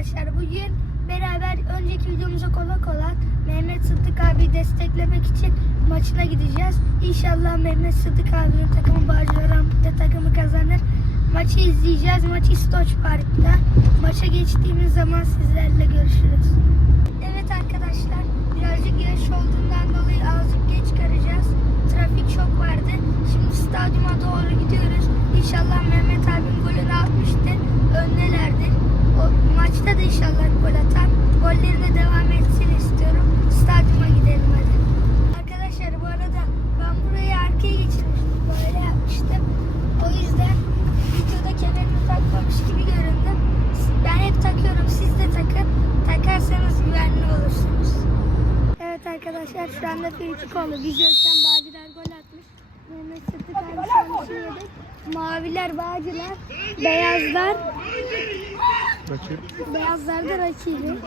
arkadaşlar. Bugün beraber önceki videomuza kola kola Mehmet Sıddık abi desteklemek için maçına gideceğiz. İnşallah Mehmet Sıddık abinin takımı Bağcılar takımı kazanır. Maçı izleyeceğiz. Maçı İstoç Park'ta. Maça geçtiğimiz zaman sizlerle görüşürüz. Evet arkadaşlar birazcık yaş olduğundan dolayı azıcık geç karacağız. Trafik çok vardı. Şimdi stadyuma doğru gidiyoruz. İnşallah Mehmet abim golünü atmıştır. Öndelerdir. O maçta da inşallah gol atar. Gollerine devam etsin istiyorum. Stadyuma gidelim hadi. Arkadaşlar bu arada ben burayı arkaya geçirmiştim. Böyle yapmıştım. O yüzden videoda kemerimi takmamış gibi göründüm. Ben hep takıyorum. Siz de takın. Takarsanız güvenli olursunuz. Evet arkadaşlar şu anda. Biz yokken Bağcılar gol atmış. Mehmet Sıddık abi şu an işi yedik. Maviler Bağcılar, beyazlar Rakip. Beyazlar da rakibi.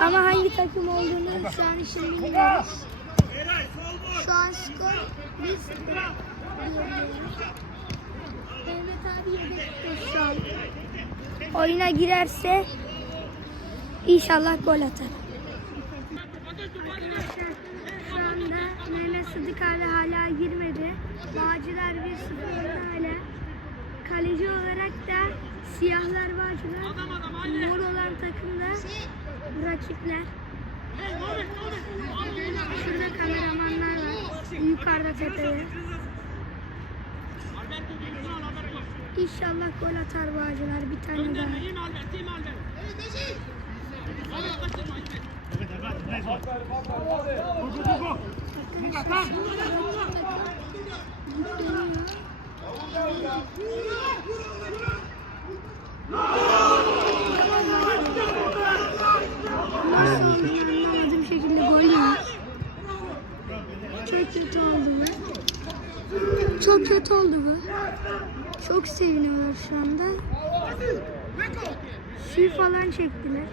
Ama hangi takım olduğunu şu an için bilmiyoruz. Şu an skor 1-0 diyebiliyoruz. Mehmet abi yedekte şu an. Oyuna girerse inşallah gol atar. Şu anda Sıdık abi hala girmedi. Bağcılar 1-0 önde hala. Kaleci olarak da siyahlar Bağcılar, mor olan takımda rakipler. Şurada kameramanlar var. Yukarıda tepede. İnşallah gol atar Bağcılar bir tane daha. Anlamadığım şekilde gol yemiş. Çok kötü oldu bu. Çok kötü oldu bu. Çok seviniyorlar şu anda. Suyu falan çektiler.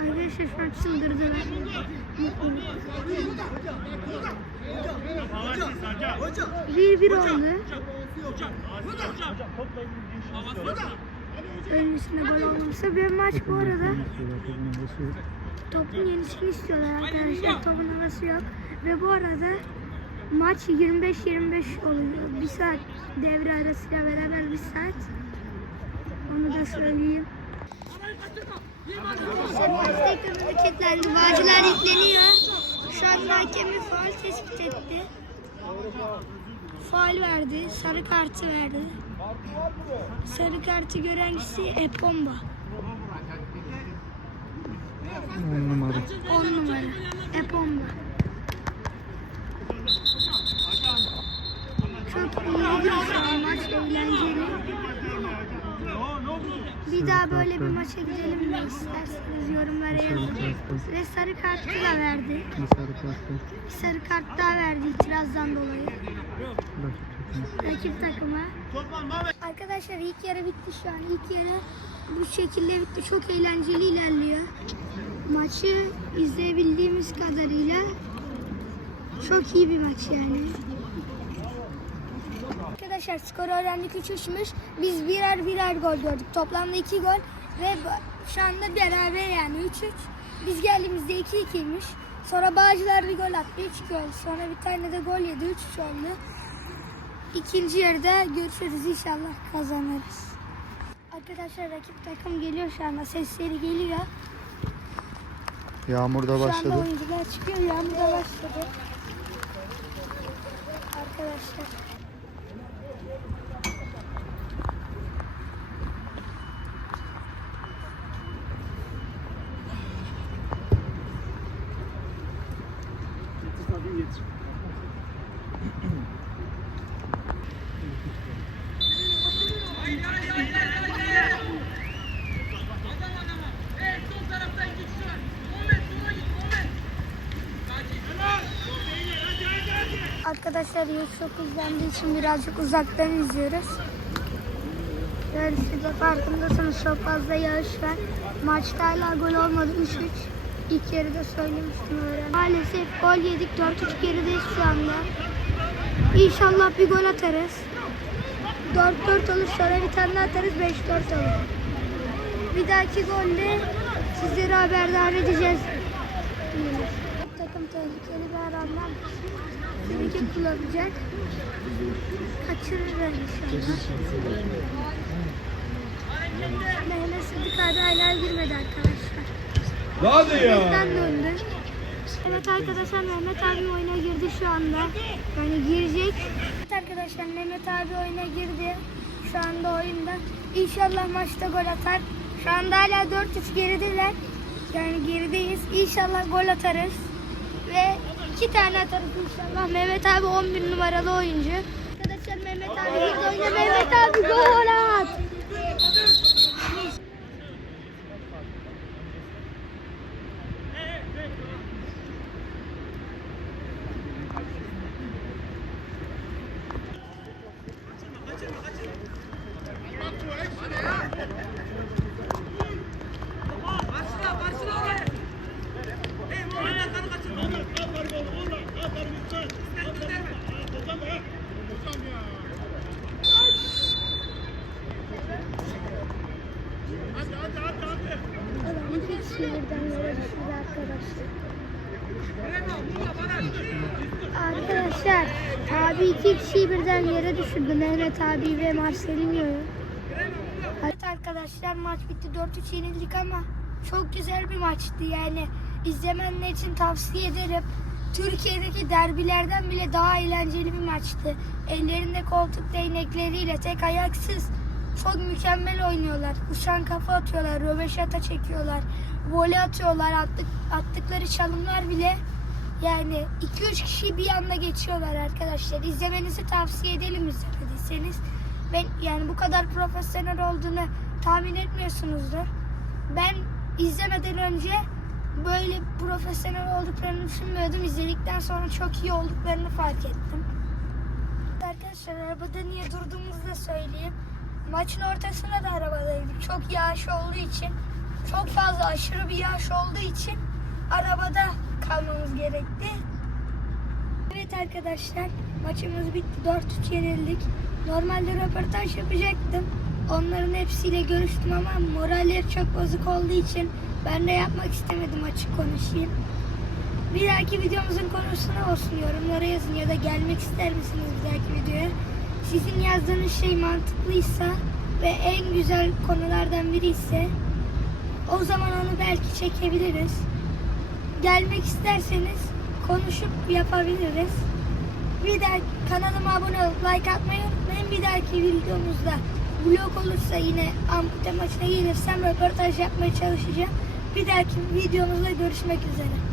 Arkadaşlar şu çıldırdılar. Bir bir oldu. Öncesinde gol olmamışsa bir maç bu arada topun yenisini istiyorlar arkadaşlar. Topun havası yok. Ve bu arada maç 25-25 oluyor. Bir saat devre arasıyla beraber bir saat. Onu da söyleyeyim. Tekrar hareketlendi. Bağcılar yükleniyor. Şu an hakemi faul tespit etti. Faul verdi. Sarı kartı verdi. Sarı kartı gören kişi Epomba. 10 numara. 10 numara. Epomba. Çok iyi bir maç eğlenceli. Bir daha böyle bir maça gidelim mi isterseniz yorumlara yazın. Ve sarı kartı da verdi. Bir sarı kartı. Bir sarı kart daha verdi itirazdan dolayı. Rakip takım. Rakip takıma. Arkadaşlar ilk yarı bitti şu an. İlk yarı bu şekilde bitti. Çok eğlenceli ilerliyor. Maçı izleyebildiğimiz kadarıyla çok iyi bir maç yani. Arkadaşlar skoru öğrendik 3-3'müş. Biz birer birer gol gördük. Toplamda 2 gol ve şu anda beraber yani 3-3. Biz geldiğimizde 2-2'ymiş. Sonra Bağcılar bir gol attı 3 gol. Sonra bir tane de gol yedi 3-3 oldu. İkinci yarıda görüşürüz inşallah kazanırız. Arkadaşlar rakip takım geliyor şu anda. Sesleri geliyor. Yağmur da Şu anda başladı. oyuncular çıkıyor. Yağmur da başladı. Arkadaşlar. Arkadaşlar yol çok hızlandığı için birazcık uzaktan izliyoruz. Yani siz de farkındasınız çok fazla yağış var. Maçta hala gol olmadı 3-3. İlk yarıda söylemiştim öğren. Maalesef gol yedik 4-3 gerideyiz şu anda. İnşallah bir gol atarız. 4-4 olur sonra bir tane daha atarız 5-4 olur. Bir dahaki golde sizleri haberdar edeceğiz. Takım tehlikeli bir alandan frikik kullanacak. Kaçırır inşallah. Mehmet Sıddık abi hala girmedi arkadaşlar. Hadi ya. Döndü. Evet arkadaşlar Mehmet abi oyuna girdi şu anda. Yani girecek. Evet arkadaşlar Mehmet abi oyuna girdi. Şu anda oyunda. İnşallah maçta gol atar. Şu anda hala 4-3 gerideler. Yani gerideyiz. İnşallah gol atarız. Ve iki tane atarız inşallah. Mehmet abi 11 numaralı oyuncu. Arkadaşlar Mehmet abi girdi oyuna. Mehmet abi gol at. Arkadaşlar. Abi iki kişiyi birden yere düşürdü Mehmet abi ve Marcelinho'yu. Evet arkadaşlar maç bitti 4-3 yenildik ama çok güzel bir maçtı yani izlemenler için tavsiye ederim. Türkiye'deki derbilerden bile daha eğlenceli bir maçtı. Ellerinde koltuk değnekleriyle tek ayaksız çok mükemmel oynuyorlar. Uçan kafa atıyorlar, röveşata çekiyorlar, voley atıyorlar. Attık, attıkları çalımlar bile yani 2-3 kişi bir anda geçiyorlar arkadaşlar. İzlemenizi tavsiye edelim izlemediyseniz. Ben yani bu kadar profesyonel olduğunu tahmin etmiyorsunuzdur. Ben izlemeden önce böyle profesyonel olduklarını düşünmüyordum. İzledikten sonra çok iyi olduklarını fark ettim. Arkadaşlar arabada niye durduğumuzu da söyleyeyim. Maçın ortasında da arabadaydık. Çok yağış olduğu için, çok fazla aşırı bir yağış olduğu için arabada kalmamız gerekti. Evet arkadaşlar maçımız bitti. 4-3 yenildik. Normalde röportaj yapacaktım. Onların hepsiyle görüştüm ama moralleri çok bozuk olduğu için ben de yapmak istemedim açık konuşayım. Bir dahaki videomuzun konusuna olsun yorumlara yazın ya da gelmek ister misiniz bir dahaki videoya? Sizin yazdığınız şey mantıklıysa ve en güzel konulardan biri ise o zaman onu belki çekebiliriz. Gelmek isterseniz konuşup yapabiliriz. Bir daha kanalıma abone olup like atmayı unutmayın. Bir dahaki videomuzda vlog olursa yine ampute maçına gelirsem röportaj yapmaya çalışacağım. Bir dahaki videomuzda görüşmek üzere.